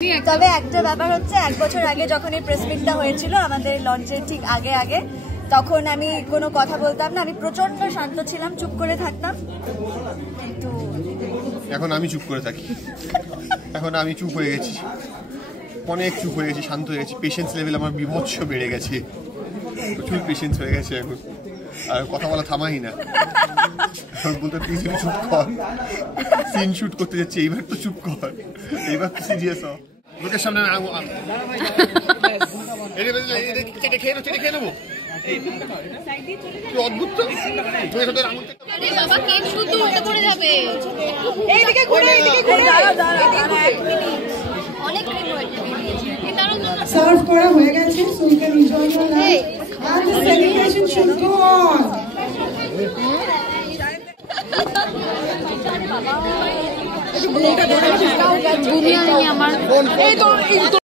তবে একটা ব্যাপার হচ্ছে, 1 বছর আগে যখন এই প্রেস মিটটা হয়েছিল আমাদের লঞ্চের ঠিক আগে আগে, তখন আমি কোনো কথা বলতাম না, আমি প্রচন্ড শান্ত ছিলাম, চুপ করে থাকতাম। কিন্তু এখন আমি চুপ করে থাকি, এখন আমি চুপ হয়ে গেছি, অনেক চুপ হয়ে গেছি, শান্ত হয়ে গেছি। পেশেন্স লেভেল আমার বিভৎস বেড়ে গেছে, প্রচুর পেশেন্স হয়ে গেছে এখন, আর কথা বলা থামাই না। এখন বলতে প্লিজ চুপ কর, সিন শুট করতে যাচ্ছি, এইবার তো চুপ কর, এইবার তো সিরিয়াস হ। লোকের সামনে খেয়ে নেবো, অদ্ভুত তো। সার্ভ করা হয়ে গেছে, so you can enjoy your lunch and the celebration should go on. দুনিয়া নিয়ে আমার